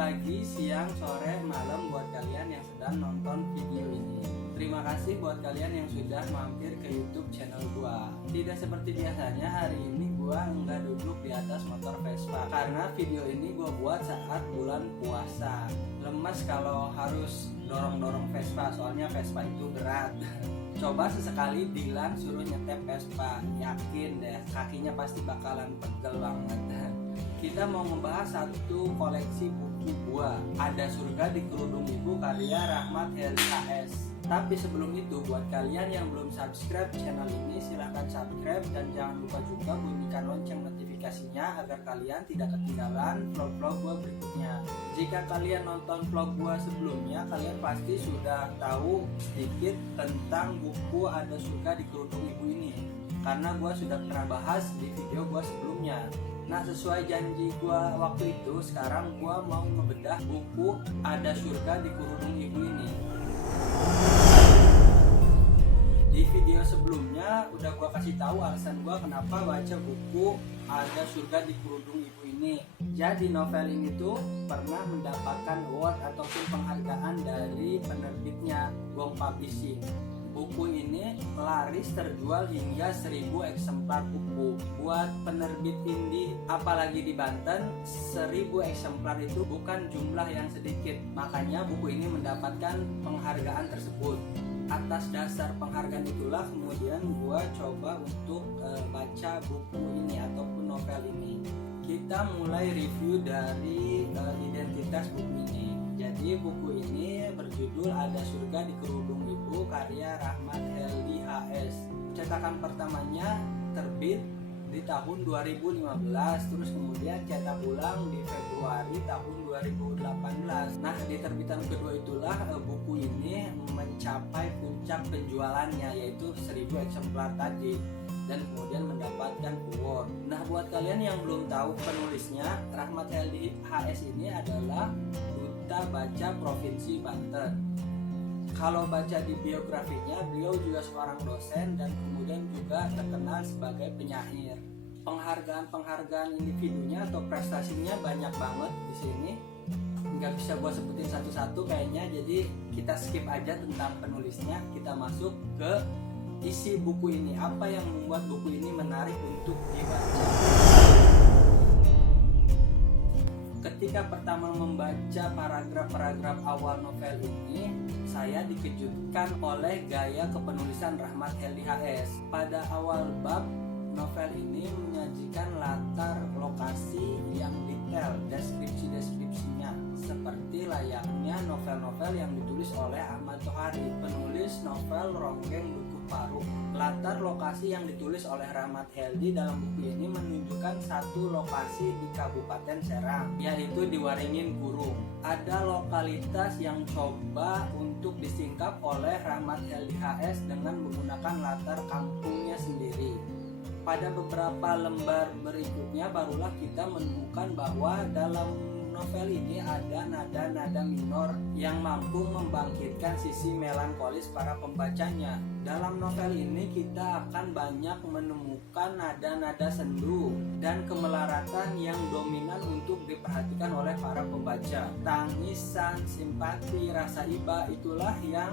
pagi, siang, sore, malam buat kalian yang sedang nonton video ini. Terima kasih buat kalian yang sudah mampir ke YouTube channel gua. Tidak seperti biasanya, hari ini gua nggak duduk di atas motor Vespa karena video ini gua buat saat bulan puasa. Lemes kalau harus dorong-dorong Vespa, soalnya Vespa itu berat. Coba sesekali Dilan suruh nyetep Vespa, yakin deh kakinya pasti bakalan pegel banget. Kita mau membahas satu koleksi buku gua, Ada Surga di Kerudung Ibu karya Rahmat Helly HS. Tapi sebelum itu, buat kalian yang belum subscribe channel ini, silahkan subscribe dan jangan lupa juga bunyikan lonceng notifikasinya agar kalian tidak ketinggalan vlog-vlog gua berikutnya. Jika kalian nonton vlog gua sebelumnya, kalian pasti sudah tahu sedikit tentang buku Ada Surga di Kerudung Ibu ini, karena gua sudah pernah bahas di video gua sebelumnya. Nah, sesuai janji gua waktu itu, sekarang gua mau ngebedah buku Ada Surga di Kerudung Ibu ini. Di video sebelumnya udah gua kasih tahu alasan gua kenapa baca buku Ada Surga di Kerudung Ibu ini. Jadi novel ini tuh pernah mendapatkan award ataupun penghargaan dari penerbitnya, Gong Publishing. Buku ini laris terjual hingga 1000 eksemplar buku. Buat penerbit indie, apalagi di Banten, 1000 eksemplar itu bukan jumlah yang sedikit. Makanya buku ini mendapatkan penghargaan tersebut. Atas dasar penghargaan itulah kemudian gua coba untuk baca buku ini ataupun novel ini. Kita mulai review dari identitas buku ini. Jadi buku ini berjudul Ada Surga di Kerudung Ibu karya Rahmat Helly HS. Cetakan pertamanya terbit di tahun 2015, terus kemudian cetak ulang di Februari tahun 2018. Nah, di terbitan kedua itulah buku ini mencapai puncak penjualannya, yaitu 1000 eksemplar tadi, dan kemudian mendapatkan award. Nah, buat kalian yang belum tahu penulisnya, Rahmat Helly HS ini adalah Duta Baca Provinsi Banten. Kalau baca di biografinya, beliau juga seorang dosen dan kemudian juga terkenal sebagai penyair. Penghargaan individunya atau prestasinya banyak banget di sini. Nggak bisa gua sebutin satu-satu kayaknya, jadi kita skip aja tentang penulisnya. Kita masuk ke isi buku ini. Apa yang membuat buku ini menarik untuk dibaca? Ketika pertama membaca paragraf-paragraf awal novel ini, saya dikejutkan oleh gaya kepenulisan Rahmat Helly HS. Pada awal bab, novel ini menyajikan latar lokasi yang detail, deskripsi-deskripsinya seperti layaknya novel-novel yang ditulis oleh Ahmad Tohari, penulis novel Ronggeng Dukuh Paruk. Latar lokasi yang ditulis oleh Rahmat Helly dalam buku ini menunjukkan satu lokasi di Kabupaten Serang, yaitu di Waringin Gurung. Ada lokalitas yang coba untuk disingkap oleh Rahmat Helly HS dengan menggunakan latar kampungnya sendiri. Pada beberapa lembar berikutnya barulah kita menemukan bahwa dalam novel ini ada nada-nada minor yang mampu membangkitkan sisi melankolis para pembacanya. Dalam novel ini kita akan banyak menemukan nada-nada sendu dan kemelaratan yang dominan untuk diperhatikan oleh para pembaca. Tangisan, simpati, rasa iba, itulah yang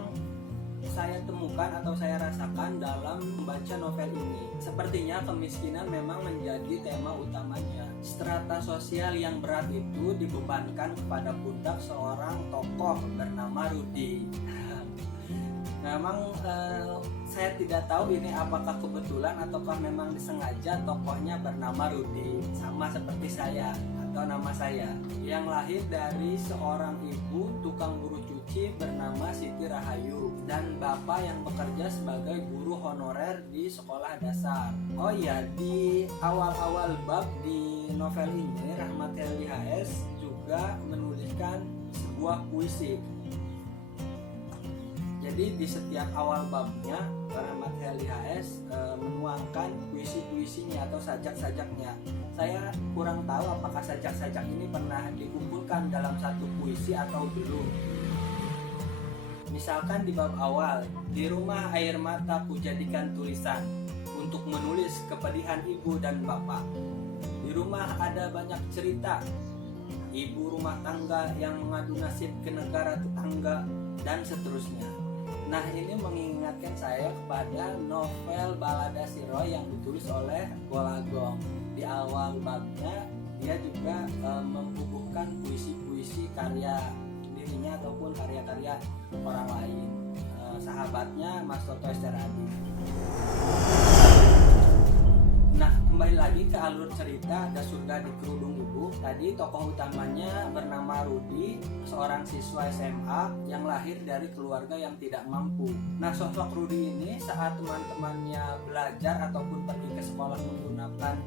saya temukan atau saya rasakan dalam membaca novel ini. Sepertinya kemiskinan memang menjadi tema utamanya. Strata sosial yang berat itu dibebankan kepada pundak seorang tokoh bernama Rudi. Memang saya tidak tahu ini apakah kebetulan ataukah memang disengaja tokohnya bernama Rudi, sama seperti saya atau nama saya, yang lahir dari seorang ibu tukang buru cuci bernama Siti Rahayu dan bapak yang bekerja sebagai guru honorer di sekolah dasar. Oh iya, di awal-awal bab di novel ini Rahmat Helly HS juga menuliskan sebuah puisi. Jadi di setiap awal babnya Rahmat Helly HS menuangkan puisi-puisinya atau sajak-sajaknya. Saya kurang tahu apakah sajak-sajak ini pernah dikumpulkan dalam satu puisi atau belum. Misalkan di bab awal, di rumah air mata kujadikan tulisan untuk menulis kepedihan ibu dan bapak. Di rumah ada banyak cerita ibu rumah tangga yang mengadu nasib ke negara tetangga, dan seterusnya. Nah, ini mengingatkan saya kepada novel Balada Siro yang ditulis oleh Golagong. Di awal babnya dia juga membubuhkan puisi-puisi karya dirinya ataupun karya-karya orang lain, sahabatnya Mas Toto Esteradi. Nah, kembali lagi ke alur cerita Ada Surga di Kerudung Ibu. Tadi tokoh utamanya bernama Rudi, seorang siswa SMA yang lahir dari keluarga yang tidak mampu. Nah, sosok Rudi ini saat teman-temannya belajar ataupun pergi ke sekolah menggunakan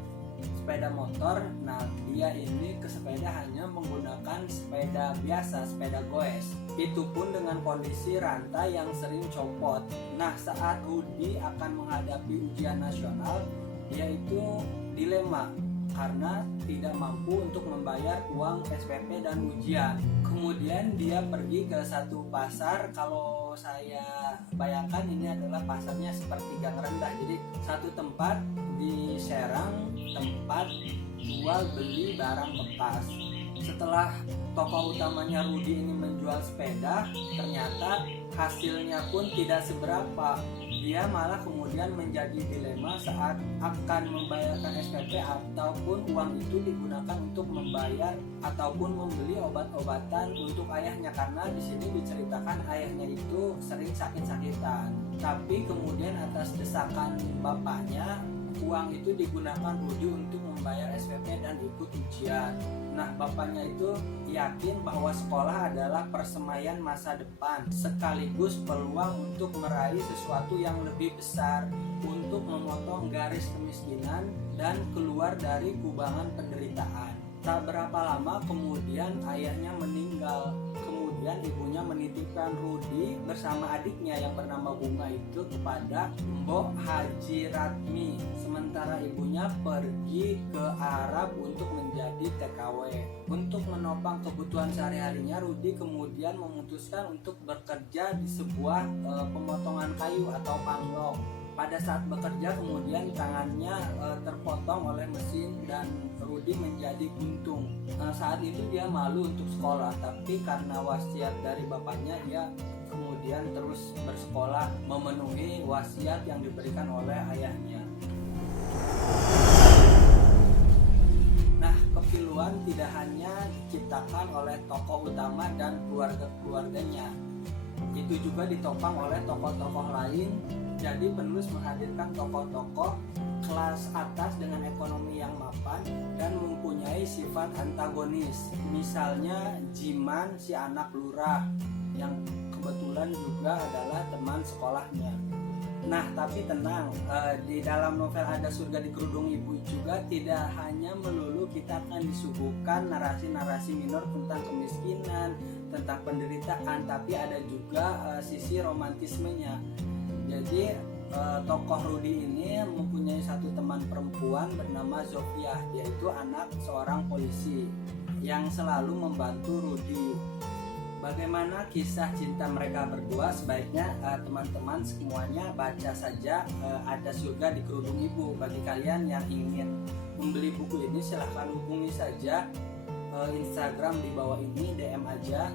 sepeda motor, nah dia ini ke sepeda hanya menggunakan sepeda biasa, sepeda goes. Itu pun dengan kondisi rantai yang sering copot. Nah, saat Rudi akan menghadapi ujian nasional, dia itu dilema karena tidak mampu untuk membayar uang SPP dan ujian. Kemudian dia pergi ke satu pasar, kalau saya bayangkan ini adalah pasarnya seperti gang rendah. Jadi satu tempat di Serang, tempat jual beli barang bekas. Setelah tokoh utamanya Rudi ini menjual sepeda, ternyata hasilnya pun tidak seberapa. Dia malah kemudian menjadi dilema saat akan membayarkan SPP ataupun uang itu digunakan untuk membayar ataupun membeli obat-obatan untuk ayahnya, karena di sini diceritakan ayahnya itu sering sakit-sakitan. Tapi kemudian atas desakan bapaknya, uang itu digunakan Rudi untuk membayar SPP dan ikut ujian. Nah, bapaknya itu yakin bahwa sekolah adalah persemaian masa depan sekaligus peluang untuk meraih sesuatu yang lebih besar, untuk memotong garis kemiskinan dan keluar dari kubangan penderitaan. Tak berapa lama kemudian ayahnya meninggal. Kemudian ibunya menitipkan Rudi bersama adiknya yang bernama Bunga itu kepada Mbok Haji Ratmi. Sementara ibunya pergi ke Arab untuk menjadi TKW. Untuk menopang kebutuhan sehari-harinya, Rudi kemudian memutuskan untuk bekerja di sebuah pemotongan kayu atau panglong. Pada saat bekerja kemudian tangannya terpotong oleh mesin dan Rudi menjadi buntung. Saat itu dia malu untuk sekolah, tapi karena wasiat dari bapaknya dia kemudian terus bersekolah memenuhi wasiat yang diberikan oleh ayahnya. Nah, kepiluan tidak hanya diciptakan oleh tokoh utama dan keluarga-keluarganya, itu juga ditopang oleh tokoh-tokoh lain. Jadi penulis menghadirkan tokoh-tokoh kelas atas dengan ekonomi yang mapan dan mempunyai sifat antagonis. Misalnya Jiman, si anak lurah, yang kebetulan juga adalah teman sekolahnya. Nah, tapi tenang, di dalam novel Ada Surga di Kerudung Ibu juga tidak hanya melulu kita akan disuguhkan narasi-narasi minor tentang kemiskinan, tentang penderitaan, tapi ada juga sisi romantismenya. Jadi tokoh Rudi ini mempunyai satu teman perempuan bernama Zofia. Dia itu anak seorang polisi yang selalu membantu Rudi. Bagaimana kisah cinta mereka berdua? Sebaiknya teman-teman semuanya baca saja Ada Surga di Kerudung Ibu. Bagi kalian yang ingin membeli buku ini, silahkan hubungi saja Instagram di bawah ini, DM aja.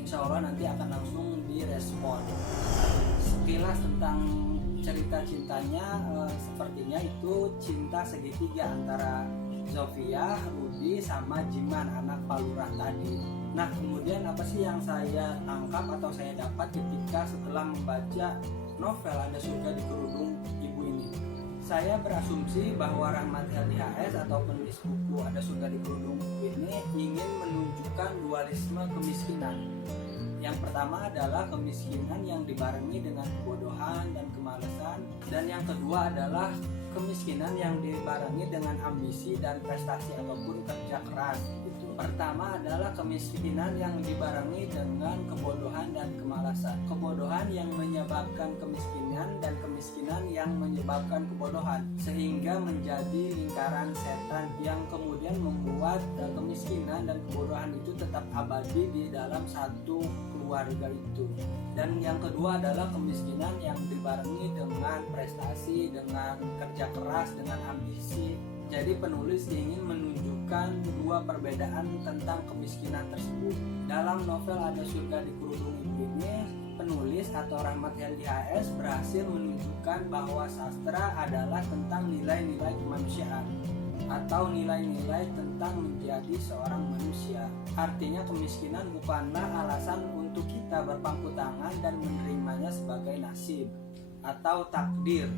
Insya Allah nanti akan langsung direspon. Sekilas tentang cerita cintanya, sepertinya itu cinta segitiga antara Zofia, Rudi, sama Jiman, anak Palurah tadi. Nah, kemudian apa sih yang saya tangkap atau saya dapat ketika setelah membaca novel Ada Surga di Kerudung Ibu ini? Saya berasumsi bahwa Rahmat Heldi HS atau penulis buku Ada Surga di Kerudung Ibu ini ingin menunjukkan dualisme kemiskinan. Yang pertama adalah kemiskinan yang dibarengi dengan kebodohan dan kemalasan, dan yang kedua adalah kemiskinan yang dibarengi dengan ambisi dan prestasi ataupun kerja keras. Pertama adalah kemiskinan yang dibarengi dengan kebodohan dan kemalasan. Kebodohan yang menyebabkan kemiskinan dan kemiskinan yang menyebabkan kebodohan, sehingga menjadi lingkaran setan yang kemudian membuat kemiskinan dan kebodohan itu tetap abadi di dalam satu keluarga itu. Dan yang kedua adalah kemiskinan yang dibarengi dengan prestasi, dengan kerja keras, dengan ambisi. Jadi penulis ingin menunjukkan dua perbedaan tentang kemiskinan tersebut. Dalam novel Ada Surga di Kerudung Ibu ini, penulis atau Rahmat Heldi HS berhasil menunjukkan bahwa sastra adalah tentang nilai-nilai kemanusiaan atau nilai-nilai tentang menjadi seorang manusia. Artinya kemiskinan bukanlah alasan untuk kita berpangku tangan dan menerimanya sebagai nasib atau takdir.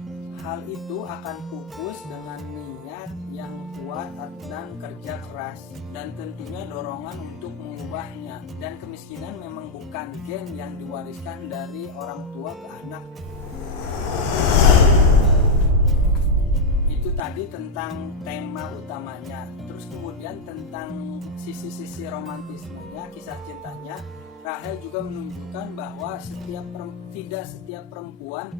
Hal itu akan pupus dengan niat yang kuat dan kerja keras, dan tentunya dorongan untuk mengubahnya. Dan kemiskinan memang bukan gen yang diwariskan dari orang tua ke anak. Itu tadi tentang tema utamanya. Terus kemudian tentang sisi-sisi romantismenya, kisah cintanya, Rahel juga menunjukkan bahwa tidak setiap perempuan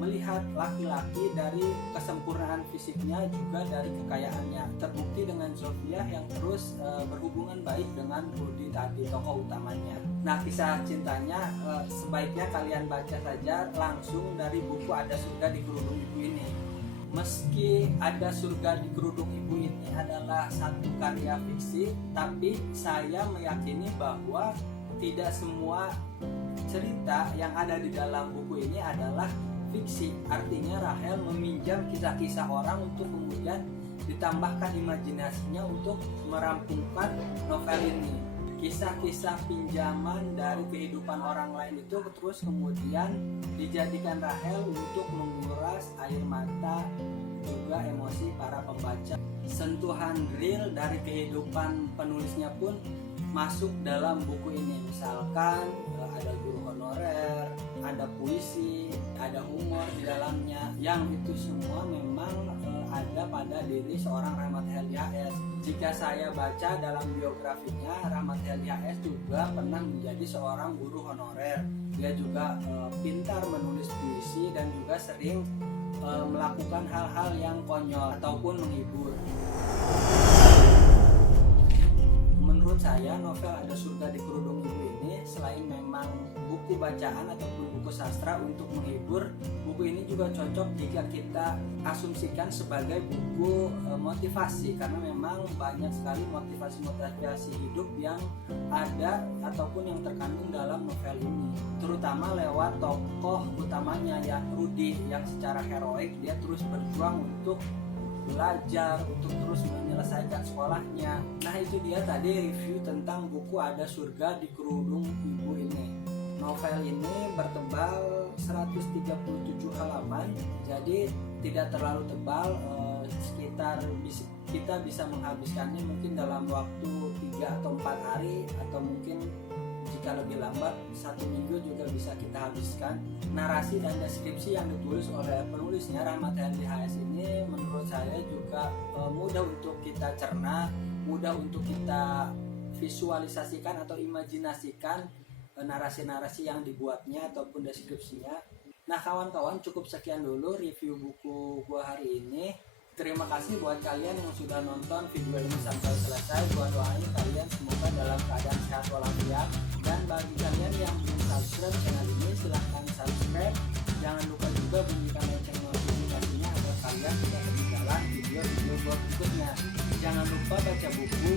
melihat laki-laki dari kesempurnaan fisiknya, juga dari kekayaannya. Terbukti dengan Sofia yang terus berhubungan baik dengan Rudy tadi, tokoh utamanya. Nah, kisah cintanya sebaiknya kalian baca saja langsung dari buku Ada Surga di Kerudung Ibu ini. Meski Ada Surga di Kerudung Ibu ini adalah satu karya fiksi, tapi saya meyakini bahwa tidak semua cerita yang ada di dalam buku ini adalah fiksi. Artinya Rahel meminjam kisah-kisah orang untuk kemudian ditambahkan imajinasinya untuk merampungkan novel ini. Kisah-kisah pinjaman dari kehidupan orang lain itu terus kemudian dijadikan Rahel untuk menguras air mata juga emosi para pembaca. Sentuhan real dari kehidupan penulisnya pun masuk dalam buku ini. Misalkan ada guru honorer, ada puisi, ada humor di dalamnya, yang itu semua memang ada pada diri seorang Rahmat Heldi HS. Jika saya baca dalam biografinya, Rahmat Heldi HS juga pernah menjadi seorang guru honorer. Dia juga pintar menulis puisi dan juga sering melakukan hal-hal yang konyol ataupun menghibur. Menurut saya, novel Ada Surga di Kerudung Ibu ini selain memang buku bacaan ataupun buku sastra untuk menghibur, buku ini juga cocok jika kita asumsikan sebagai buku motivasi, karena memang banyak sekali motivasi hidup yang ada ataupun yang terkandung dalam novel ini, terutama lewat tokoh utamanya ya Rudy, yang secara heroik dia terus berjuang untuk belajar, untuk terus menyelesaikan sekolahnya. Nah, itu dia tadi review tentang buku Ada Surga di Kerudung Ibu ini. Novel ini bertebal 137 halaman, jadi tidak terlalu tebal, sekitar kita bisa menghabiskannya mungkin dalam waktu 3 atau 4 hari, atau mungkin jika lebih lambat 1 minggu juga bisa kita habiskan. Narasi dan deskripsi yang ditulis oleh penulisnya Rahmat Heldi HS ini menurut saya juga mudah untuk kita cerna, mudah untuk kita visualisasikan atau imajinasikan narasi-narasi yang dibuatnya ataupun deskripsinya. Nah kawan-kawan, cukup sekian dulu review buku gua hari ini. Terima kasih buat kalian yang sudah nonton video ini sampai selesai. Gua doain kalian semoga dalam keadaan sehat walafiat. Dan bagi kalian yang belum subscribe channel ini, silahkan subscribe. Jangan lupa juga bunyikan lonceng notifikasinya agar kalian tidak ketinggalan video-video gua berikutnya. Jangan lupa baca buku,